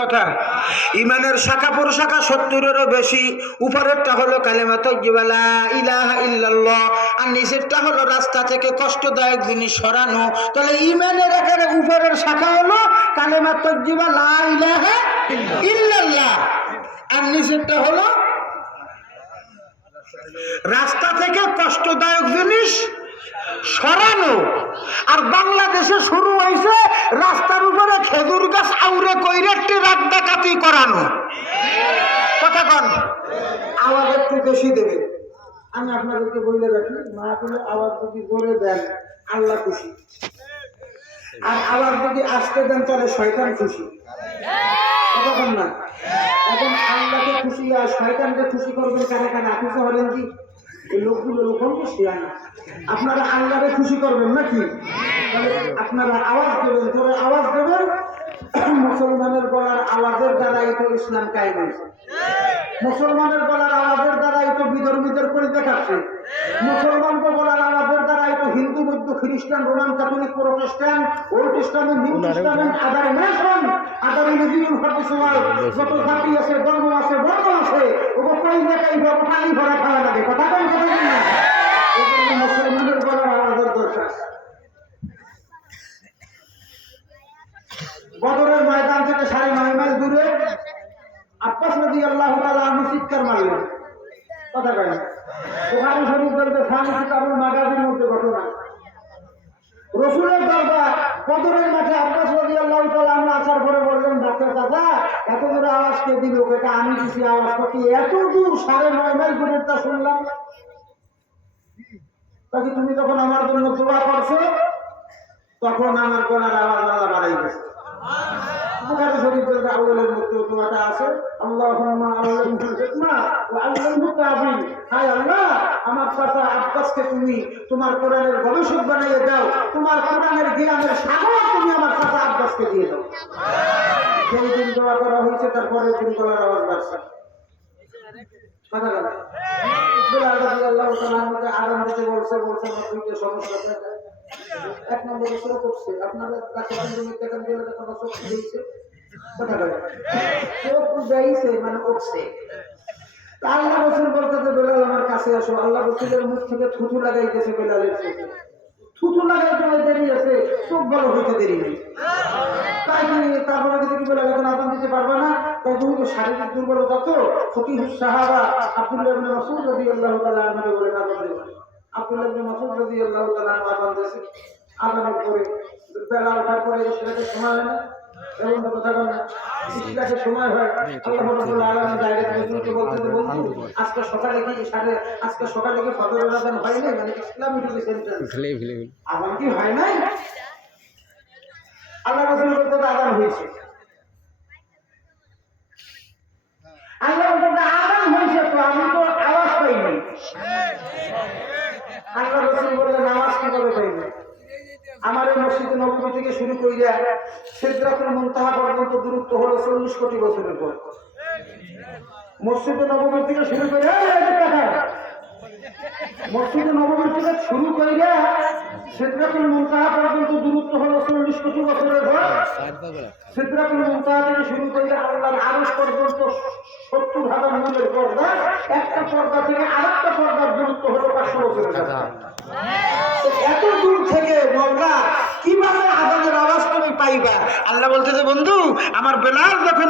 কথা ইমানের শাখা প্রশাখা 70-এরও বেশি। উপরেরটা হলো কালেমা তাইয়্যিবা লা ইলাহা ইল্লাল্লাহ, আর নিচেরটা হলো রাস্তা থেকে কষ্টদায়ক জিনিস সরানো। তাহলে ইমানের একেবারে উপরের শাখা হলো কালেমা তাইয়্যিবা লা ইলাহা ইল্লাল্লাহ, আর নিচেরটা হলো রাস্তা থেকে কষ্টদায়ক জিনিস সরানো। আর বাংলাদেশে শুরু হয়েছে রাস্তার উপরে খেজুর গাছ আউরে কইরে ট্রাক ডাকাতি করানো। কথা কন, আওয়াজ একটু বেশি দেবে। আমি আপনাদেরকে বলে রাখি, মাহফিলে আওয়াজ যদি জোরে দেন আল্লাহ খুশি, আর আওয়াজ যদি আস্তে দেন তাহলে শয়তান খুশি। কথা কন না? এখন আল্লাহকে খুশি আর শয়তানকে খুশি করবেন কানে কানে খুশি হলেন কি? এই লোকগুলো লোককে শেয়ার না, আপনারা আল্লাহকে খুশি করবেন নাকি? তাহলে আপনারা আওয়াজ দেবেন, তবে আওয়াজ দেবেন। মুসলমানের গলার আওয়াজের দ্বারাই তো ইসলাম কায়েম হয়েছে। মুসলমানের গলার আওয়াজের দ্বারাই তো বিধর্মীদের করে দেখাচ্ছে। মুসলমানকে গলার আওয়াজের দ্বারাই তো হিন্দু, বৌদ্ধ, খ্রিস্টান, Roman Catholic, Protestant, Old Testament, New Testament, other nation, other religion participant, যত জাতি আছে, ধর্ম আছে, বর্ণ আছে, ওকে কই জায়গায় পানি ভরা খাওয়া লাগে। কথা কই কথা না? এই মুসলমানের গলার আওয়াজের দরকার। বদরের ময়দান থেকে 9.5 মাইল দূরে আব্বাস রাদিয়াল্লাহু তাআলা আনহু চিৎকার মারলেন। কথা কয় না? বুখারী শরীফ বলতে সামনে কিতাবুল মাগাজির মধ্যে ঘটনা। রাসূলের দরবার বদরের মাঠে আব্বাস রাদিয়াল্লাহু তাআলা আনহু আসার পরে বললেন, ডাক্তার দাদা এত দূরে আওয়াজ কে দিল? এটা আমি দিছি আওয়াজ। কি এত দূর 9.5 মাইল দূরেরটা শুনলাম? তাকে তুমি যখন আমার জন্য দোয়া করছো তখন আমার গলার আওয়াজ আল্লাহ বাড়াই গেছে। বুখারী শরীফের আউয়ালের মধ্যে দোয়াটা আছে, আল্লাহুম্মা আল্লিমহুল হিকমা ওয়া আল্লিমহু তা'বীর। হায় আল্লাহ, আমার চাচা আব্বাসকে তুমি তোমার কোরআনের গবেষক বানিয়ে দাও, তোমার কোরআনের জ্ঞানের সাগর তুমি আমার চাচা আব্বাসকে দিয়ে দাও। সেই দিন দোয়া করা হয়েছে, তারপরের দিন গলার আওয়াজ বাড়ছে। কথা বলে বিলাল রাদিয়াল্লাহু তাআলা আমাকে আযান দিতে বলছে আমার দুইটা সমস্যা। এক নম্বরে শুরু করছে, আপনারা কাছে জমি দেখেন গেলে তখন চোখ দিয়েছে। কথা বলে চোখ যাইছে মানে উঠছে। আল্লাহ রাসূল বলতেছে, বেলাল আমার কাছে আসো। আল্লাহ রাসূলের মুখ থেকে থুথু লাগাইতেছে বেলালের চোখে। থুথু লাগাইতে দেরি আছে, চোখ ভালো হইতে দেরি নেই। তাই তারপরে কি বেলাল এখন আযান দিতে পারবে না? তাই তুমি তো শারীরিক দুর্বলতা, তো ফকিহুস সাহাবা আব্দুল্লাহ ইবনে মাসউদ রাদিয়াল্লাহু তাআলা আনহু বলেন আযান দেবেন। আব্দুল্লাহ ইবনে মাসউদ রাদিয়াল্লাহু তাআলা আনহু আযান দিয়েছে। আযানের পরে বেলাল ওঠার পরে সেটাকে সময় হয় না, এবং কথা বলে ইসলামের সময় হয়। আল্লাহ রাব্বুল আলামিন ডাইরেক্ট রাসূলকে বলতে বন্ধু আজকে সকালে কি ফজরের আযান হয় নাই? মানে ইসলামিক সেন্টেন্স আযান কি হয় নাই? আল্লাহ রাসূল বলতে আযান হয়েছে। আল্লাহ বলতে আযান হয়েছে, তো আমি তো আওয়াজ পাইনি। আল্লাহ রাসূল বললেন, আওয়াজ কিভাবে পাইনি? আমার এই মসজিদে নববী থেকে শুরু কইরা সিদরাতুল মুনতাহা পর্যন্ত দূরত্ব হলো 40 কোটি বছরের পর। মসজিদে নববী থেকে শুরু করে মসজিদে নববী থেকে শুরু কইরা সিদরাতুল মুনতাহা পর্যন্ত দূরত্ব হলো 40 কোটি বছরের পর। সিদরাতুল মুনতাহা থেকে শুরু কইরা আল্লাহর আরশ পর্যন্ত 70,000 মিলের পর্দা। একটা পর্দা থেকে আরেকটা পর্দার দূরত্ব হলো 500 বছরের কথা। এত দূর থেকে মওলা কিভাবে আযানের আওয়াজ তুমি পাইবা? আল্লাহ বলতেছে, বন্ধু আমার বেলাল যখন